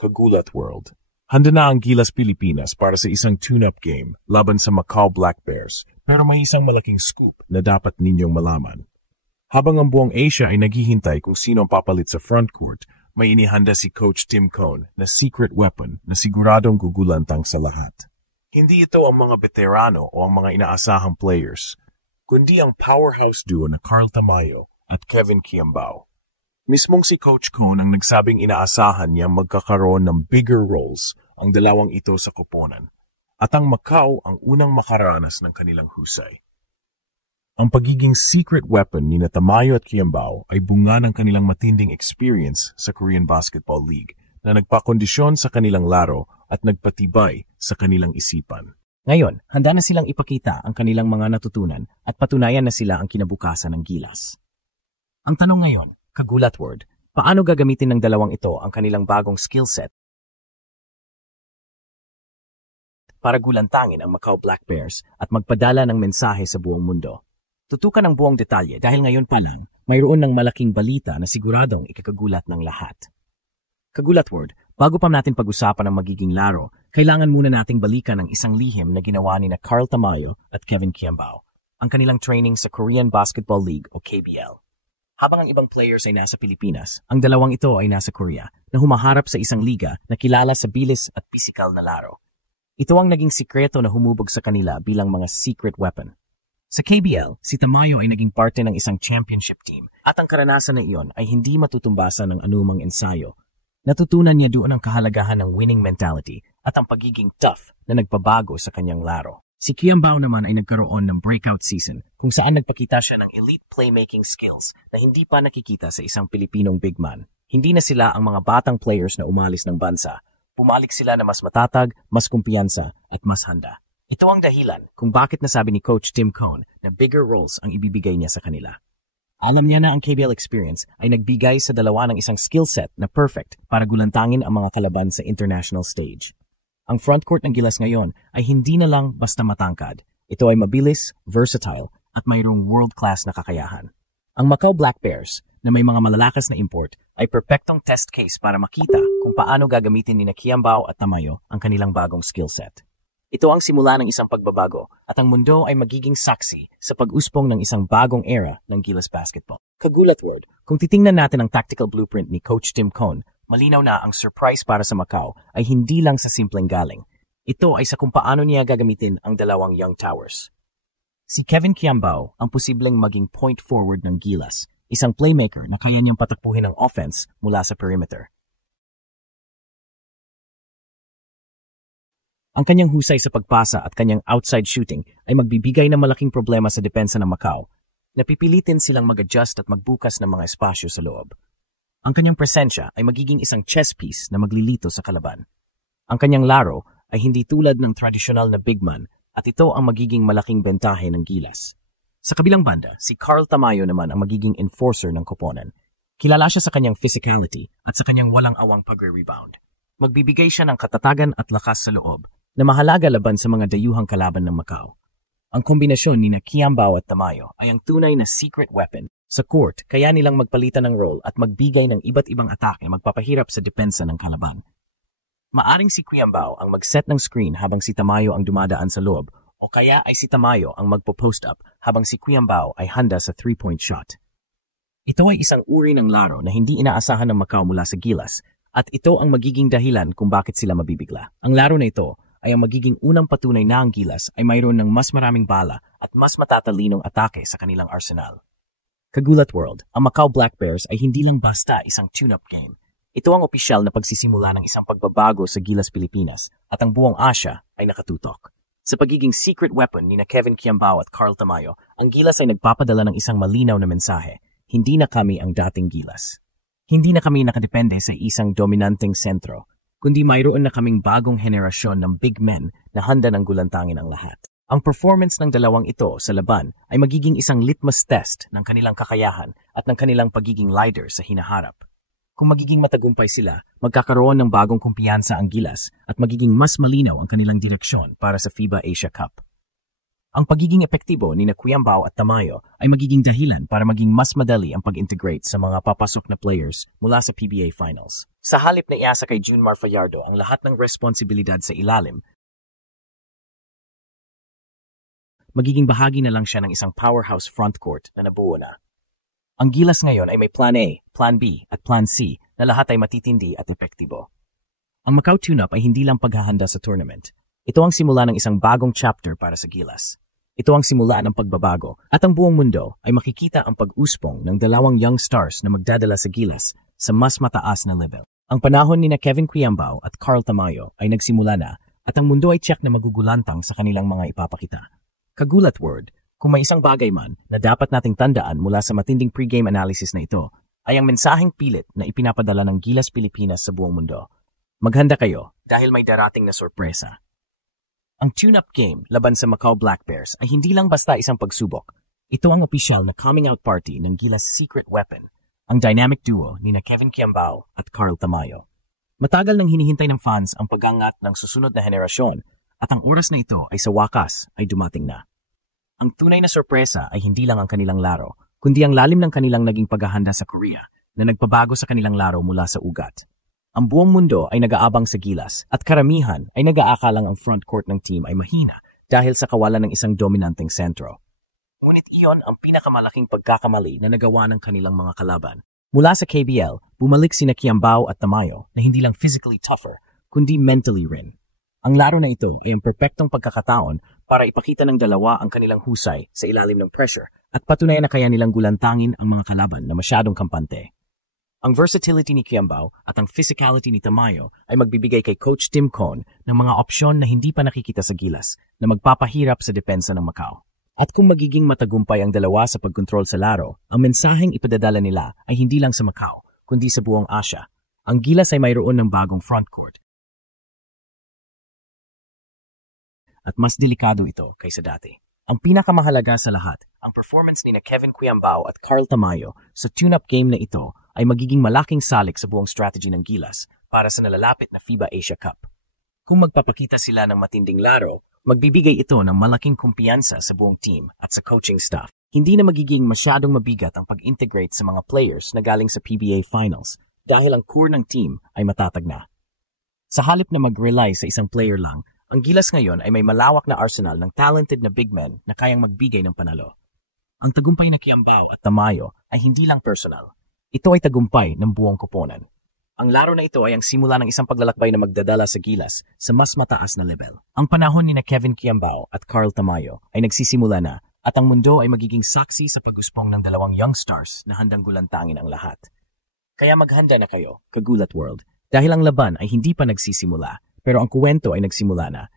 Kagulat World. Handa na ang Gilas Pilipinas para sa isang tune-up game laban sa Macau Black Bears, pero may isang malaking scoop na dapat ninyong malaman. Habang ang buong Asia ay naghihintay kung sino ang papalit sa frontcourt, may inihanda si Coach Tim Cone na secret weapon na siguradong gugulantang sa lahat. Hindi ito ang mga veterano o ang mga inaasahang players, kundi ang powerhouse duo na Carl Tamayo at Kevin Kiambao. Mismong si Coach Cone ang nagsabing inaasahan niya magkakaroon ng bigger roles ang dalawang ito sa koponan, at ang Macau ang unang makaranas ng kanilang husay. Ang pagiging secret weapon ni Tamayo at Kiambao ay bunga ng kanilang matinding experience sa Korean Basketball League na nagpakondisyon sa kanilang laro at nagpatibay sa kanilang isipan. Ngayon, handa na silang ipakita ang kanilang mga natutunan at patunayan na sila ang kinabukasan ng Gilas. Ang tanong ngayon, Kagulat World, paano gagamitin ng dalawang ito ang kanilang bagong skill set para gulantangin ang Macau Black Bears at magpadala ng mensahe sa buong mundo? Tutukan ang buong detalye dahil ngayon pa lang, mayroon ng malaking balita na siguradong ikakagulat ng lahat. Kagulat World, bago pa natin pag-usapan ang magiging laro, kailangan muna nating balikan ang isang lihim na ginawa ni na Carl Tamayo at Kevin Kiambao, ang kanilang training sa Korean Basketball League o KBL. Habang ang ibang players ay nasa Pilipinas, ang dalawang ito ay nasa Korea na humaharap sa isang liga na kilala sa bilis at pisikal na laro. Ito ang naging sikreto na humubog sa kanila bilang mga secret weapon. Sa KBL, si Tamayo ay naging parte ng isang championship team at ang karanasan na iyon ay hindi matutumbasan ng anumang ensayo. Natutunan niya doon ang kahalagahan ng winning mentality at ang pagiging tough na nagpabago sa kanyang laro. Si Kiambao naman ay nagkaroon ng breakout season kung saan nagpakita siya ng elite playmaking skills na hindi pa nakikita sa isang Pilipinong big man. Hindi na sila ang mga batang players na umalis ng bansa. Pumalik sila na mas matatag, mas kumpiyansa at mas handa. Ito ang dahilan kung bakit nasabi ni Coach Tim Cone na bigger roles ang ibibigay niya sa kanila. Alam niya na ang KBL experience ay nagbigay sa dalawa ng isang skill set na perfect para gulantangin ang mga kalaban sa international stage. Ang frontcourt ng Gilas ngayon ay hindi na lang basta matangkad. Ito ay mabilis, versatile, at mayroong world-class na kakayahan. Ang Macau Black Bears, na may mga malalakas na import, ay perpektong test case para makita kung paano gagamitin ni Kiambao at Tamayo ang kanilang bagong skill set. Ito ang simula ng isang pagbabago at ang mundo ay magiging saksi sa pag-uspong ng isang bagong era ng Gilas Basketball. Kagulat World, kung titingnan natin ang tactical blueprint ni Coach Tim Cone, malinaw na ang surprise para sa Macau ay hindi lang sa simpleng galing. Ito ay sa kung paano niya gagamitin ang dalawang young towers. Si Kevin Kiambao ang posibleng maging point forward ng Gilas, isang playmaker na kaya niyang patakbuhin ang offense mula sa perimeter. Ang kanyang husay sa pagpasa at kanyang outside shooting ay magbibigay ng malaking problema sa depensa ng Macau. Napipilitin silang mag-adjust at magbukas ng mga espasyo sa loob. Ang kanyang presensya ay magiging isang chess piece na maglilito sa kalaban. Ang kanyang laro ay hindi tulad ng tradisyonal na big man at ito ang magiging malaking bentahe ng Gilas. Sa kabilang banda, si Carl Tamayo naman ang magiging enforcer ng koponan. Kilala siya sa kanyang physicality at sa kanyang walang awang pagre-rebound. Magbibigay siya ng katatagan at lakas sa loob na mahalaga laban sa mga dayuhang kalaban ng Macau. Ang kombinasyon ni Kiambao at Tamayo ay ang tunay na secret weapon sa court, kaya nilang magpalitan ng role at magbigay ng iba't ibang atake magpapahirap sa depensa ng kalaban. Maaring si Kiambao ang mag-set ng screen habang si Tamayo ang dumadaan sa loob o kaya ay si Tamayo ang magpo-post up habang si Kiambao ay handa sa 3-point shot. Ito ay isang uri ng laro na hindi inaasahan ng Macau mula sa Gilas at ito ang magiging dahilan kung bakit sila mabibigla. Ang laro na ito ay ang magiging unang patunay na ang Gilas ay mayroon ng mas maraming bala at mas matatalinong atake sa kanilang arsenal. Kagulat World, ang Macau Black Bears ay hindi lang basta isang tune-up game. Ito ang opisyal na pagsisimula ng isang pagbabago sa Gilas Pilipinas at ang buong Asia ay nakatutok. Sa pagiging secret weapon ni Kevin Kiambao at Carl Tamayo, ang Gilas ay nagpapadala ng isang malinaw na mensahe. Hindi na kami ang dating Gilas. Hindi na kami nakadepende sa isang dominanteng sentro, kundi mayroon na kaming bagong henerasyon ng big men na handa ng gulantangin ang lahat. Ang performance ng dalawang ito sa laban ay magiging isang litmus test ng kanilang kakayahan at ng kanilang pagiging leader sa hinaharap. Kung magiging matagumpay sila, magkakaroon ng bagong kumpiyansa ang Gilas at magiging mas malinaw ang kanilang direksyon para sa FIBA Asia Cup. Ang pagiging epektibo ni Quiambao at Tamayo ay magiging dahilan para maging mas madali ang pag-integrate sa mga papasok na players mula sa PBA Finals. Sa halip na iasa kay Junmar Fallardo ang lahat ng responsibilidad sa ilalim, magiging bahagi na lang siya ng isang powerhouse frontcourt na nabuo na. Ang Gilas ngayon ay may Plan A, Plan B at Plan C na lahat ay matitindi at epektibo. Ang Macau Tune-Up ay hindi lang paghahanda sa tournament. Ito ang simula ng isang bagong chapter para sa Gilas. Ito ang simula ng pagbabago at ang buong mundo ay makikita ang pag-uspong ng dalawang young stars na magdadala sa Gilas sa mas mataas na level. Ang panahon ni Kevin Quiambao at Carl Tamayo ay nagsimula na at ang mundo ay tiyak na magugulantang sa kanilang mga ipapakita. Kagulat word, kung may isang bagay man na dapat nating tandaan mula sa matinding pregame analysis na ito, ay ang mensaheng pilit na ipinapadala ng Gilas Pilipinas sa buong mundo. Maghanda kayo dahil may darating na sorpresa. Ang tune-up game laban sa Macau Black Bears ay hindi lang basta isang pagsubok. Ito ang opisyal na coming-out party ng Gilas' secret weapon, ang dynamic duo ni Kevin Quiambao at Carl Tamayo. Matagal nang hinihintay ng fans ang pagangat ng susunod na henerasyon at ang oras na ito ay sa wakas ay dumating na. Ang tunay na sorpresa ay hindi lang ang kanilang laro, kundi ang lalim ng kanilang naging paghahanda sa Korea na nagpabago sa kanilang laro mula sa ugat. Ang buong mundo ay nag-aabang sa Gilas at karamihan ay nag-aakalang ang frontcourt ng team ay mahina dahil sa kawalan ng isang dominanteng sentro. Ngunit iyon ang pinakamalaking pagkakamali na nagawa ng kanilang mga kalaban. Mula sa KBL, bumalik sina Quiambao at Tamayo na hindi lang physically tougher, kundi mentally rin. Ang laro na ito ay ang perpektong pagkakataon para ipakita ng dalawa ang kanilang husay sa ilalim ng pressure at patunayan na kaya nilang gulantangin ang mga kalaban na masyadong kampante. Ang versatility ni Quiambao at ang physicality ni Tamayo ay magbibigay kay Coach Tim Cone ng mga opsyon na hindi pa nakikita sa Gilas na magpapahirap sa depensa ng Macau. At kung magiging matagumpay ang dalawa sa pagkontrol sa laro, ang mensaheng ipadadala nila ay hindi lang sa Macau, kundi sa buong Asia. Ang Gilas ay mayroon ng bagong frontcourt. At mas delikado ito kaysa dati. Ang pinakamahalaga sa lahat, ang performance ni Kevin Quiambao at Carl Tamayo sa tune-up game na ito ay magiging malaking salik sa buong strategy ng Gilas para sa nalalapit na FIBA Asia Cup. Kung magpapakita sila ng matinding laro, magbibigay ito ng malaking kumpiyansa sa buong team at sa coaching staff. Hindi na magiging masyadong mabigat ang pag-integrate sa mga players na galing sa PBA Finals dahil ang core ng team ay matatag na. Sa halip na mag-rely sa isang player lang, ang Gilas ngayon ay may malawak na arsenal ng talented na big men na kayang magbigay ng panalo. Ang tagumpay na Quiambao at Tamayo ay hindi lang personal. Ito ay tagumpay ng buong koponan. Ang laro na ito ay ang simula ng isang paglalakbay na magdadala sa Gilas sa mas mataas na level. Ang panahon ni Kevin Quiambao at Carl Tamayo ay nagsisimula na at ang mundo ay magiging saksi sa pag-uspong ng dalawang young stars na handang gulantangin ang lahat. Kaya maghanda na kayo, Kagulat World, dahil ang laban ay hindi pa nagsisimula, pero ang kuwento ay nagsimula na